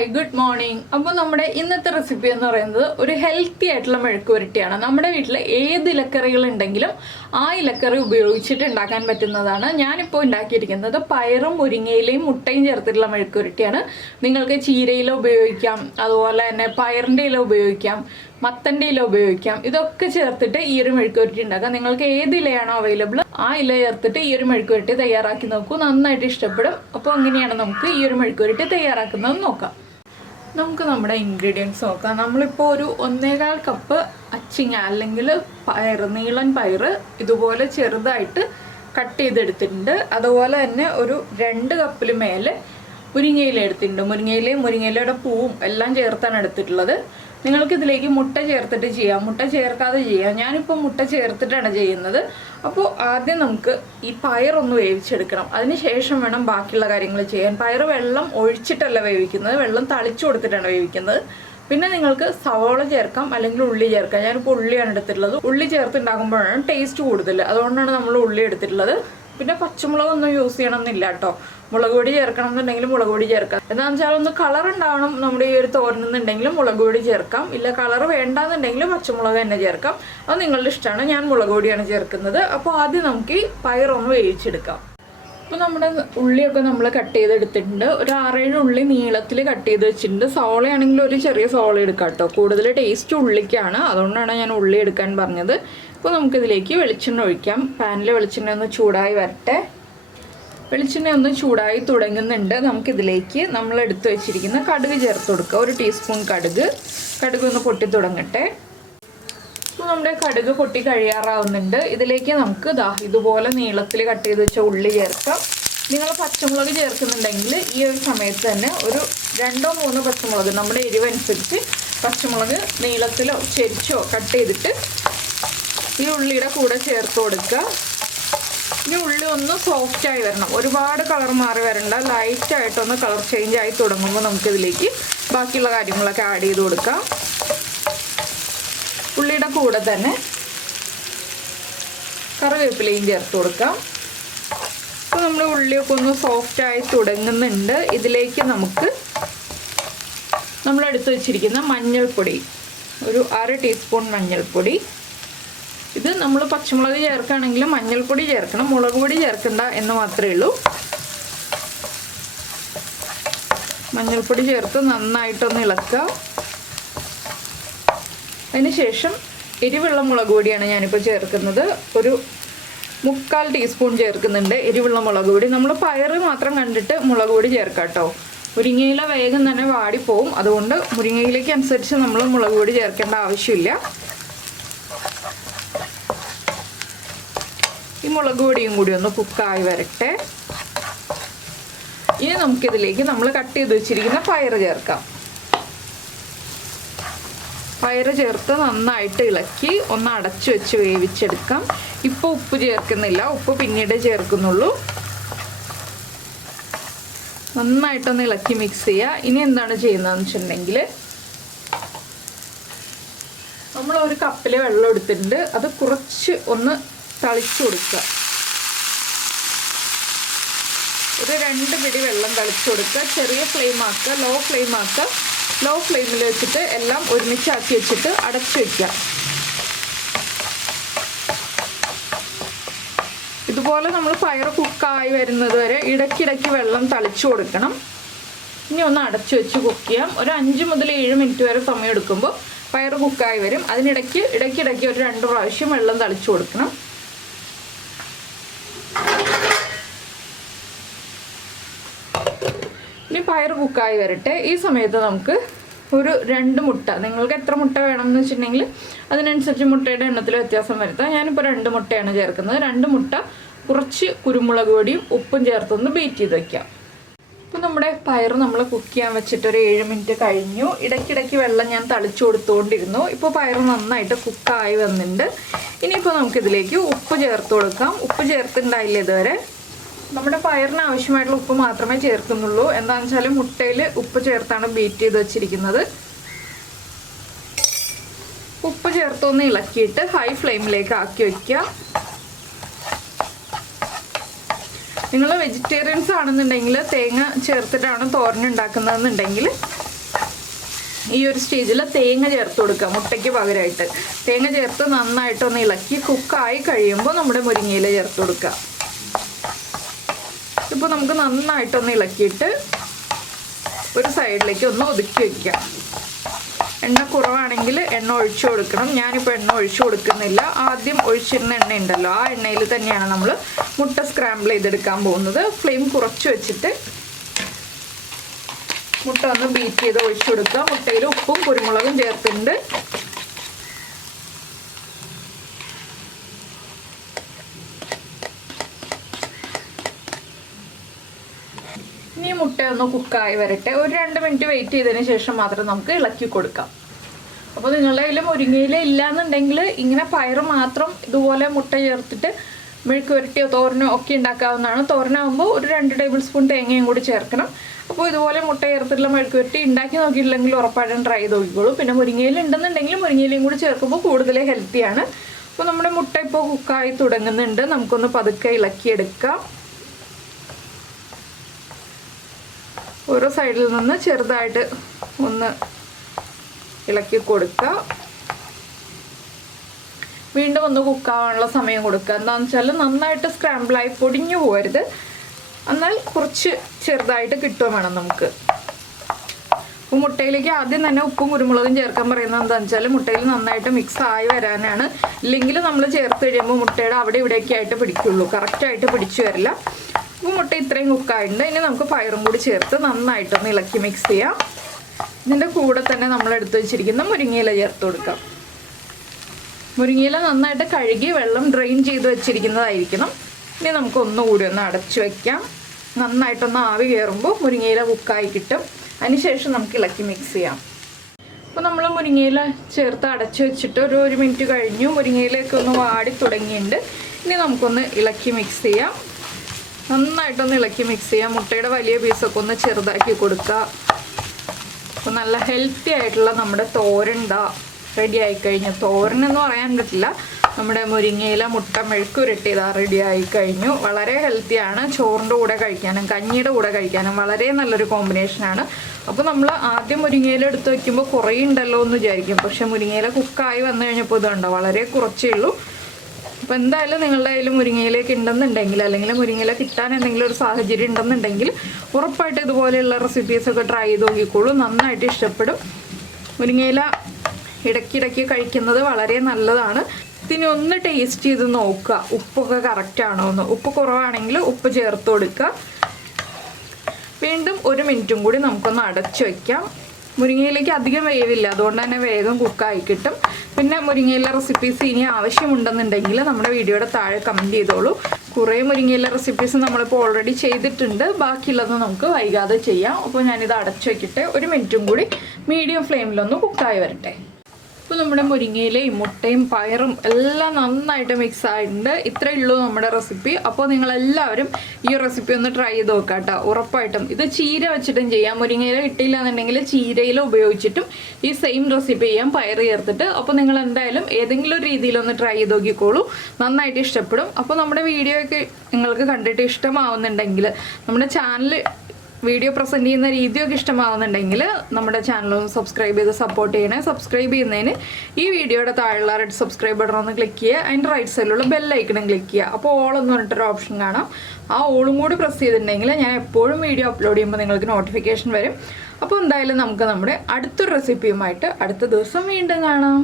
Hi good morning. അപ്പോൾ നമ്മുടെ ഇന്നത്തെ റെസിപ്പി എന്ന് പറയുന്നത് ഒരു ഹെൽത്തി ആയിട്ടുള്ള മെഴുക്കുവരട്ടിയാണ്. നമ്മുടെ വീട്ടിൽ ഏത് ഇലക്കറികൾ ഉണ്ടെങ്കിലും ആ ഇലക്കറി ഉപയോഗിച്ചിട്ട് ഉണ്ടാക്കാൻ പറ്റുന്നതാണ്. ഞാനിപ്പോൾ ഉണ്ടാക്കിയിരിക്കുന്നത് പയറും മുരിങ്ങയിലയും മുട്ടയും ചേർത്തിട്ടുള്ള മെഴുക്കുവരട്ടിയാണ്. നിങ്ങൾക്ക് ചീരയില ഉപയോഗിക്കാം, അതുപോലെ തന്നെ പയറിൻ്റെ ഇല ഉപയോഗിക്കാം, മത്തൻ്റെ ഇല ഉപയോഗിക്കാം. ഇതൊക്കെ ചേർത്തിട്ട് ഈ ഒരു മെഴുക്കുവരട്ടി ഉണ്ടാക്കാം. നിങ്ങൾക്ക് ഏത് ഇലയാണോ അവൈലബിൾ ആ ഇല ചേർത്തിട്ട് ഈ ഒരു മെഴുക്കുവരട്ടി തയ്യാറാക്കി നോക്കൂ, നന്നായിട്ട് ഇഷ്ടപ്പെടും. അപ്പോൾ എങ്ങനെയാണ് നമുക്ക് ഈ ഒരു മെഴുക്കുവരട്ടി തയ്യാറാക്കുന്നത് നോക്കാം. നമുക്ക് നമ്മുടെ ഇൻഗ്രീഡിയൻസ് നോക്കാം. നമ്മളിപ്പോൾ ഒരു 1.25 കപ്പ് അച്ചിങ്ങ അല്ലെങ്കിൽ പയർ, നീളൻ പയർ ഇതുപോലെ ചെറുതായിട്ട് കട്ട് ചെയ്തെടുത്തിട്ടുണ്ട്. അതുപോലെ തന്നെ ഒരു 2 കപ്പിൽ മേലെ മുരിങ്ങയില എടുത്തിട്ടുണ്ട്. മുരിങ്ങയിലയുടെ പൂവും എല്ലാം ചേർത്താണ് എടുത്തിട്ടുള്ളത്. നിങ്ങൾക്ക് ഇതിലേക്ക് മുട്ട ചേർത്തിട്ട് ചെയ്യാം, മുട്ട ചേർക്കാതെ ചെയ്യാം. ഞാനിപ്പോൾ മുട്ട ചേർത്തിട്ടാണ് ചെയ്യുന്നത്. അപ്പോൾ ആദ്യം നമുക്ക് ഈ പയറൊന്ന് വേവിച്ചെടുക്കണം. അതിന് ശേഷം വേണം ബാക്കിയുള്ള കാര്യങ്ങൾ ചെയ്യാൻ. പയർ വെള്ളം ഒഴിച്ചിട്ടല്ല വേവിക്കുന്നത്, വെള്ളം തളിച്ചു കൊടുത്തിട്ടാണ് വേവിക്കുന്നത്. പിന്നെ നിങ്ങൾക്ക് സവോള ചേർക്കാം, അല്ലെങ്കിൽ ഉള്ളി ചേർക്കാം. ഞാനിപ്പോൾ ഉള്ളിയാണ് എടുത്തിട്ടുള്ളത്. ഉള്ളി ചേർത്തുണ്ടാക്കുമ്പോഴാണ് ടേസ്റ്റ് കൂടുതൽ, അതുകൊണ്ടാണ് നമ്മൾ ഉള്ളി എടുത്തിട്ടുള്ളത്. പിന്നെ പച്ചമുളകൊന്നും യൂസ് ചെയ്യണമെന്നില്ല കേട്ടോ. മുളക് പൊടി ചേർക്കണം എന്നുണ്ടെങ്കിൽ മുളക് പൊടി ചേർക്കാം. എന്താണെന്ന് വെച്ചാൽ ഒന്ന് കളർ ഉണ്ടാവണം നമ്മുടെ ഈ ഒരു തോരനെന്നുണ്ടെങ്കിൽ മുളക് പൊടി ചേർക്കാം. ഇല്ല കളർ വേണ്ടാന്നുണ്ടെങ്കിൽ പച്ചമുളക് തന്നെ ചേർക്കാം. അത് നിങ്ങളുടെ ഇഷ്ടമാണ്. ഞാൻ മുളക് പൊടിയാണ് ചേർക്കുന്നത്. അപ്പോൾ ആദ്യം നമുക്ക് ഈ പയറൊന്ന് വേവിച്ചെടുക്കാം. അപ്പോൾ നമ്മുടെ ഉള്ളിയൊക്കെ നമ്മൾ കട്ട് ചെയ്തെടുത്തിട്ടുണ്ട്. ഒരു 6-7 ഉള്ളി നീളത്തിൽ കട്ട് ചെയ്ത് വെച്ചിട്ടുണ്ട്. സവോളയാണെങ്കിൽ ഒരു ചെറിയ സവോള എടുക്കാം കേട്ടോ. കൂടുതൽ ടേസ്റ്റ് ഉള്ളിക്കാണ്, അതുകൊണ്ടാണ് ഞാൻ ഉള്ളി എടുക്കാൻ പറഞ്ഞത്. അപ്പോൾ നമുക്കിതിലേക്ക് വെളിച്ചെണ്ണ ഒഴിക്കാം. പാനിൽ വെളിച്ചെണ്ണ ഒന്ന് ചൂടായി വരട്ടെ. വെളിച്ചെണ്ണ ഒന്ന് ചൂടായി തുടങ്ങുന്നുണ്ട്. നമുക്കിതിലേക്ക് നമ്മൾ എടുത്തു വെച്ചിരിക്കുന്ന കടുക് ചേർത്ത് കൊടുക്കുക. 1 ടീസ്പൂൺ കടുക് ഒന്ന് പൊട്ടി തുടങ്ങട്ടെ. അപ്പോൾ നമ്മുടെ കടുക് പൊട്ടി കഴിയാറാവുന്നുണ്ട്. ഇതിലേക്ക് നമുക്ക് ഇതുപോലെ നീളത്തിൽ കട്ട് ചെയ്ത് വെച്ച ഉള്ളി ചേർക്കാം. നിങ്ങൾ പച്ചമുളക് ചേർക്കുന്നുണ്ടെങ്കിൽ ഈ ഒരു സമയത്ത് തന്നെ ഒരു 2-3 പച്ചമുളക് നമ്മുടെ എരിവനുസരിച്ച് പച്ചമുളക് നീളത്തിലോ ചെരിച്ചോ കട്ട് ചെയ്തിട്ട് ഈ ഉള്ളിയുടെ കൂടെ ചേർത്ത് കൊടുക്കുക. ഇനി ഉള്ളി ഒന്ന് സോഫ്റ്റായി വരണം, ഒരുപാട് കളർ മാറി വരണ്ട. ലൈറ്റായിട്ടൊന്ന് കളർ ചേഞ്ച് ആയി തുടങ്ങുമ്പോൾ നമുക്കിതിലേക്ക് ബാക്കിയുള്ള കാര്യങ്ങളൊക്കെ ആഡ് ചെയ്ത് കൊടുക്കാം. ഉള്ളിയുടെ കൂടെ തന്നെ കറിവേപ്പിലയും ചേർത്ത് കൊടുക്കാം. അപ്പോൾ നമ്മുടെ ഉള്ളിയൊക്കെ ഒന്ന് സോഫ്റ്റായി തുടങ്ങുന്നുണ്ട്. ഇതിലേക്ക് നമുക്ക് നമ്മളെടുത്ത് വെച്ചിരിക്കുന്ന മഞ്ഞൾപ്പൊടി, ഒരു 1/2 ടീസ്പൂൺ മഞ്ഞൾപ്പൊടി. ഇത് നമ്മൾ പച്ചമുളക് ചേർക്കുകയാണെങ്കിൽ മഞ്ഞൾപ്പൊടി ചേർക്കണം, മുളക് പൊടി ചേർക്കണ്ട എന്ന് മാത്രമേ ഉള്ളൂ. മഞ്ഞൾപ്പൊടി ചേർത്ത് നന്നായിട്ടൊന്ന് ഇളക്കുക. അതിനുശേഷം എരിവുള്ള മുളക് പൊടിയാണ് ഞാനിപ്പോൾ ചേർക്കുന്നത്. ഒരു 3/4 ടീസ്പൂൺ ചേർക്കുന്നുണ്ട് എരിവുള്ള മുളക് പൊടി. നമ്മൾ പയറ് മാത്രം കണ്ടിട്ട് മുളക് പൊടി ചേർക്കാം കേട്ടോ. മുരിങ്ങയില വേഗം തന്നെ വാടിപ്പോവും, അതുകൊണ്ട് മുരിങ്ങയിലേക്ക് അനുസരിച്ച് നമ്മൾ മുളക് പൊടി ചേർക്കേണ്ട ആവശ്യമില്ല. ഈ മുളക് പൊടിയും കൂടി ഒന്ന് കുക്കായി വരട്ടെ. ഇനി നമുക്കിതിലേക്ക് നമ്മൾ കട്ട് ചെയ്ത് വെച്ചിരിക്കുന്ന പയറ് ചേർക്കാം. പയറ് ചേർത്ത് നന്നായിട്ട് ഇളക്കി ഒന്ന് അടച്ചു വെച്ച് വേവിച്ചെടുക്കാം. ഇപ്പോൾ ഉപ്പ് ചേർക്കുന്നില്ല, ഉപ്പ് പിന്നീട് ചേർക്കുന്നുള്ളൂ. നന്നായിട്ടൊന്ന് ഇളക്കി മിക്സ് ചെയ്യുക. ഇനി എന്താണ് ചെയ്യുന്നതെന്ന് വെച്ചിട്ടുണ്ടെങ്കിൽ നമ്മൾ ഒരു കപ്പിൽ വെള്ളം എടുത്തിട്ടുണ്ട്. അത് കുറച്ച് ഒന്ന് തളിച്ചു കൊടുക്കുക. ഒരു 2 പിടി വെള്ളം തളിച്ചു കൊടുക്കുക. ചെറിയ ഫ്ലെയിം ആക്കുക, ലോ ഫ്ലെയിം ആക്കുക. ലോ ഫ്ലെയിമിൽ വെച്ചിട്ട് എല്ലാം ഒരുമിച്ചാക്കി വെച്ചിട്ട് അടച്ചു വയ്ക്കുക. ഇതുപോലെ നമ്മൾ പയർ കുക്കായി വരുന്നത് വരെ ഇടയ്ക്കിടയ്ക്ക് വെള്ളം തളിച്ചു കൊടുക്കണം. ഇനി ഒന്ന് അടച്ചു വെച്ച് കുക്ക് ചെയ്യാം. ഒരു 5 മുതൽ 7 മിനിറ്റ് വരെ സമയം എടുക്കുമ്പോൾ പയർ കുക്കായി വരും. ഇടയ്ക്കിടയ്ക്ക് ഒരു 2 പ്രാവശ്യം വെള്ളം തളിച്ചു കൊടുക്കണം. ഇനി പയർ കുക്കായി വരട്ടെ. ഈ സമയത്ത് നമുക്ക് ഒരു 2 മുട്ട, നിങ്ങൾക്ക് എത്ര മുട്ട വേണമെന്ന് വെച്ചിട്ടുണ്ടെങ്കിൽ അതിനനുസരിച്ച് മുട്ടയുടെ എണ്ണത്തിൽ വ്യത്യാസം വരുത്താം. ഞാനിപ്പോൾ 2 മുട്ടയാണ് ചേർക്കുന്നത്. 2 മുട്ട, കുറച്ച് കുരുമുളക് പൊടിയും ഉപ്പും ചേർത്തൊന്ന് ബീറ്റ് ചെയ്ത് വയ്ക്കാം. ഇപ്പോൾ നമ്മുടെ പയർ നമ്മൾ കുക്ക് ചെയ്യാൻ വെച്ചിട്ട് ഒരു 7 മിനിറ്റ് കഴിഞ്ഞു. ഇടയ്ക്കിടയ്ക്ക് വെള്ളം ഞാൻ തളിച്ചു കൊടുത്തുകൊണ്ടിരുന്നു. ഇപ്പോൾ പയർ നന്നായിട്ട് കുക്കായി വന്നിട്ടുണ്ട്. ഇനിയിപ്പോൾ നമുക്കിതിലേക്ക് ഉപ്പ് ചേർത്ത് കൊടുക്കാം. ഉപ്പ് ചേർത്തിട്ടുണ്ടായില്ല ഇതുവരെ. നമ്മുടെ പയറിന് ആവശ്യമായിട്ടുള്ള ഉപ്പ് മാത്രമേ ചേർക്കുന്നുള്ളൂ. എന്താണെന്ന് വെച്ചാൽ മുട്ടയിൽ ഉപ്പ് ചേർത്താണ് ബീറ്റ് ചെയ്ത് വെച്ചിരിക്കുന്നത്. ഉപ്പ് ചേർത്തൊന്ന് ഇളക്കിയിട്ട് ഹൈ ഫ്ലെയിമിലേക്ക് ആക്കി വയ്ക്കുക. നിങ്ങൾ വെജിറ്റേറിയൻസ് ആണെന്നുണ്ടെങ്കിൽ തേങ്ങ ചേർത്തിട്ടാണ് തോരൻ ഉണ്ടാക്കുന്നതെന്നുണ്ടെങ്കിൽ ഈ ഒരു സ്റ്റേജിൽ തേങ്ങ ചേർത്ത് കൊടുക്കുക. മുട്ടയ്ക്ക് പകരമായിട്ട് തേങ്ങ ചേർത്ത് നന്നായിട്ടൊന്ന് ഇളക്കി കുക്കായി കഴിയുമ്പോൾ നമ്മുടെ മുരിങ്ങയില ചേർത്ത് കൊടുക്കുക. ഇപ്പോൾ നമുക്ക് നന്നായിട്ടൊന്ന് ഇളക്കിയിട്ട് ഒരു സൈഡിലേക്ക് ഒന്ന് ഒതുക്കി വയ്ക്കുക. എണ്ണ കുറവാണെങ്കിൽ എണ്ണ ഒഴിച്ചു കൊടുക്കണം. ഞാനിപ്പോൾ എണ്ണ ഒഴിച്ചു കൊടുക്കുന്നില്ല. ആദ്യം ഒഴിച്ചിരുന്ന എണ്ണ ഉണ്ടല്ലോ, ആ എണ്ണയിൽ തന്നെയാണ് നമ്മൾ മുട്ട സ്ക്രാമ്പിൾ ചെയ്തെടുക്കാൻ പോകുന്നത്. ഫ്ലെയിം കുറച്ച് വെച്ചിട്ട് മുട്ട ഒന്ന് ബീറ്റ് ചെയ്ത് ഒഴിച്ചു കൊടുക്കുക. മുട്ടയിൽ ഉപ്പും കുരുമുളകും ചേർത്തിട്ടുണ്ട്. ഇനി മുട്ട ഒന്ന് കുക്കായി വരട്ടെ. ഒരു 2 മിനിറ്റ് വെയിറ്റ് ചെയ്തതിന് ശേഷം മാത്രം നമുക്ക് ഇളക്കി കൊടുക്കാം. അപ്പോൾ നിങ്ങളുടെ കയ്യിൽ മുരിങ്ങയില ഇല്ലാന്നുണ്ടെങ്കിൽ ഇങ്ങനെ പയർ മാത്രം ഇതുപോലെ മുട്ട ചേർത്തിട്ട് മെഴുക്ക് പുരട്ടിയോ തോരനോ ഒക്കെ ഉണ്ടാക്കാവുന്നതാണ്. തോരനാകുമ്പോൾ ഒരു 2 ടേബിൾ സ്പൂൺ തേങ്ങയും കൂടി ചേർക്കണം. അപ്പോൾ ഇതുപോലെ മുട്ട ചേർത്തിട്ടുള്ള മെഴുക്ക് പുരട്ടി ഉണ്ടാക്കി നോക്കിയിട്ടില്ലെങ്കിൽ ഉറപ്പായിട്ടും ട്രൈ ചെയ്ത് നോക്കിക്കോളൂ. പിന്നെ മുരിങ്ങയില ഉണ്ടെന്നുണ്ടെങ്കിൽ മുരിങ്ങയിലയും കൂടി ചേർക്കുമ്പോൾ കൂടുതൽ ഹെൽത്തിയാണ്. അപ്പോൾ നമ്മുടെ മുട്ട ഇപ്പോൾ കുക്കായി തുടങ്ങുന്നുണ്ട്. നമുക്കൊന്ന് പതുക്കെ ഇളക്കിയെടുക്കാം. ഓരോ സൈഡിൽ നിന്ന് ചെറുതായിട്ട് ഒന്ന് ഇളക്കി കൊടുക്കുക. വീണ്ടും ഒന്ന് കുക്കാവാനുള്ള സമയം കൊടുക്കുക. എന്താണെന്ന് വെച്ചാൽ നന്നായിട്ട് സ്ക്രാമ്പിളായി പൊടിഞ്ഞു പോകരുത്, എന്നാൽ കുറച്ച് ചെറുതായിട്ട് കിട്ടുകയും വേണം നമുക്ക്. അപ്പോൾ മുട്ടയിലേക്ക് ആദ്യം തന്നെ ഉപ്പും കുരുമുളകും ചേർക്കാൻ പറയുന്നത് എന്താണെന്ന് വെച്ചാൽ മുട്ടയിൽ നന്നായിട്ട് മിക്സ് ആയി വരാനാണ്. ഇല്ലെങ്കിൽ നമ്മൾ ചേർത്ത് കഴിയുമ്പോൾ മുട്ടയുടെ അവിടെ ഇവിടെയൊക്കെ ആയിട്ട് പിടിക്കുള്ളൂ, കറക്റ്റായിട്ട് പിടിച്ചു വരില്ല. അപ്പോൾ മുട്ട ഇത്രയും കുക്കായിട്ടുണ്ട്. ഇനി നമുക്ക് പയറും കൂടി ചേർത്ത് നന്നായിട്ടൊന്ന് ഇളക്കി മിക്സ് ചെയ്യാം. ഇതിൻ്റെ കൂടെ തന്നെ നമ്മൾ എടുത്ത് വെച്ചിരിക്കുന്ന മുരിങ്ങയില ചേർത്ത് കൊടുക്കാം. മുരിങ്ങയില നന്നായിട്ട് കഴുകി വെള്ളം ഡ്രെയിൻ ചെയ്ത് വെച്ചിരിക്കുന്നതായിരിക്കണം. ഇനി നമുക്ക് ഒന്നുകൂടി ഒന്ന് അടച്ചു വയ്ക്കാം. നന്നായിട്ടൊന്ന് ആവി കയറുമ്പോൾ മുരിങ്ങയില കുക്കായി കിട്ടും. അതിനുശേഷം നമുക്ക് ഇളക്കി മിക്സ് ചെയ്യാം. അപ്പോൾ നമ്മൾ മുരിങ്ങയില ചേർത്ത് അടച്ചു വെച്ചിട്ട് ഒരു 1 മിനിറ്റ് കഴിഞ്ഞു. മുരിങ്ങയിലയൊക്കെ ഒന്ന് വാടി തുടങ്ങിയിട്ടുണ്ട്. ഇനി നമുക്കൊന്ന് ഇളക്കി മിക്സ് ചെയ്യാം. നന്നായിട്ടൊന്ന് ഇളക്കി മിക്സ് ചെയ്യാം. മുട്ടയുടെ വലിയ പീസൊക്കെ ഒന്ന് ചെറുതാക്കി കൊടുക്കുക. അപ്പോൾ നല്ല ഹെൽത്തി ആയിട്ടുള്ള നമ്മുടെ തോരൻ റെഡി ആയിക്കഴിഞ്ഞു. തോരൻ എന്ന് പറയാൻ പറ്റില്ല, നമ്മുടെ മുരിങ്ങയില മുട്ട മെഴുക്ക് പുരട്ടി റെഡി ആയി കഴിഞ്ഞു. വളരെ ഹെൽത്തിയാണ്. ചോറിൻ്റെ കൂടെ കഴിക്കാനും കഞ്ഞിയുടെ കൂടെ കഴിക്കാനും വളരെ നല്ലൊരു കോമ്പിനേഷനാണ്. അപ്പോൾ നമ്മൾ ആദ്യം മുരിങ്ങയില എടുത്ത് വയ്ക്കുമ്പോൾ കുറേ ഉണ്ടല്ലോ എന്ന് വിചാരിക്കും. പക്ഷേ മുരിങ്ങയില കുക്കായി വന്നു കഴിഞ്ഞപ്പോൾ ഇതുണ്ടോ വളരെ കുറച്ചേ ഉള്ളൂ. അപ്പോൾ എന്തായാലും നിങ്ങളുടെ കയ്യിൽ മുരിങ്ങയിലേക്ക് ഉണ്ടെന്നുണ്ടെങ്കിൽ അല്ലെങ്കിൽ മുരിങ്ങയില കിട്ടാൻ എന്തെങ്കിലും ഒരു സാഹചര്യം ഉണ്ടെന്നുണ്ടെങ്കിൽ ഉറപ്പായിട്ട് ഇതുപോലെയുള്ള റെസിപ്പീസൊക്കെ ട്രൈ ചെയ്ത് നോക്കിക്കോളൂ. നന്നായിട്ട് ഇഷ്ടപ്പെടും. മുരിങ്ങയില ഇടയ്ക്കിടയ്ക്ക് കഴിക്കുന്നത് വളരെ നല്ലതാണ്. ഇതിനെ ഒന്ന് ടേസ്റ്റ് ചെയ്ത് നോക്കുക, ഉപ്പൊക്കെ കറക്റ്റ് ആണോ എന്ന്. ഉപ്പ് കുറവാണെങ്കിൽ ഉപ്പ് ചേർത്ത് കൊടുക്കുക. വീണ്ടും 1 മിനിറ്റും കൂടി നമുക്കൊന്ന് അടച്ചു വയ്ക്കാം. മുരിങ്ങയിലേക്ക് അധികം വേവില്ല, അതുകൊണ്ട് തന്നെ വേഗം കുക്കായി കിട്ടും. പിന്നെ മുരിങ്ങയില റെസിപ്പീസ് ഇനി ആവശ്യമുണ്ടെന്നുണ്ടെങ്കിൽ നമ്മുടെ വീഡിയോയുടെ താഴെ കമൻറ്റ് ചെയ്തോളൂ. കുറേ മുരിങ്ങയില റെസിപ്പീസ് നമ്മളിപ്പോൾ ഓൾറെഡി ചെയ്തിട്ടുണ്ട്. ബാക്കിയുള്ളത് നമുക്ക് വൈകാതെ ചെയ്യാം. അപ്പോൾ ഞാനിത് അടച്ചു വയ്ക്കട്ടെ. 1 മിനിറ്റും കൂടി മീഡിയം ഫ്ലെയിമിലൊന്ന് കുക്കായി വരട്ടെ. ഇപ്പോൾ നമ്മുടെ മുരിങ്ങയിലയും മുട്ടയും പയറും എല്ലാം നന്നായിട്ട് മിക്സ് ആയിട്ടുണ്ട്. ഇത്രയേ ഉള്ളൂ നമ്മുടെ റെസിപ്പി. അപ്പോൾ നിങ്ങളെല്ലാവരും ഈ റെസിപ്പി ഒന്ന് ട്രൈ ചെയ്ത് നോക്കാം കേട്ടോ. ഉറപ്പായിട്ടും ഇത് ചീര വെച്ചിട്ടും ചെയ്യാം. മുരിങ്ങയില കിട്ടിയില്ല എന്നുണ്ടെങ്കിൽ ചീരയില ഉപയോഗിച്ചിട്ടും ഈ സെയിം റെസിപ്പി ചെയ്യാം, പയർ ചേർത്തിട്ട്. അപ്പോൾ നിങ്ങൾ എന്തായാലും ഏതെങ്കിലും ഒരു രീതിയിലൊന്ന് ട്രൈ ചെയ്ത് നോക്കിക്കോളൂ. നന്നായിട്ട് ഇഷ്ടപ്പെടും. അപ്പോൾ നമ്മുടെ വീഡിയോ ഒക്കെ നിങ്ങൾക്ക് കണ്ടിട്ട് ഇഷ്ടമാവുന്നുണ്ടെങ്കിൽ നമ്മുടെ ചാനൽ വീഡിയോ പ്രസൻറ്റ് ചെയ്യുന്ന രീതിയൊക്കെ ഇഷ്ടമാവുന്നുണ്ടെങ്കിൽ നമ്മുടെ ചാനലൊന്ന് സബ്സ്ക്രൈബ് ചെയ്ത് സപ്പോർട്ട് ചെയ്യണേ. സബ്സ്ക്രൈബ് ചെയ്യുന്നതിന് ഈ വീഡിയോയുടെ താഴെയുള്ള റെഡ് സബ്സ്ക്രൈബ് ബട്ടൺ ഒന്ന് ക്ലിക്ക് ചെയ്യുക. അതിൻ്റെ റൈറ്റ് സൈഡിലുള്ള ബെല്ലൈക്കണം ക്ലിക്ക് ചെയ്യുക. അപ്പോൾ ഓൾ എന്ന് പറഞ്ഞിട്ടൊരു ഓപ്ഷൻ കാണാം. ആ ഓളും കൂടി പ്രസ് ചെയ്തിട്ടുണ്ടെങ്കിൽ ഞാൻ എപ്പോഴും വീഡിയോ അപ്ലോഡ് ചെയ്യുമ്പോൾ നിങ്ങൾക്ക് നോട്ടിഫിക്കേഷൻ വരും. അപ്പോൾ എന്തായാലും നമുക്ക് നമ്മുടെ അടുത്തൊരു റെസിപ്പിയുമായിട്ട് അടുത്ത ദിവസം വീണ്ടും കാണാം.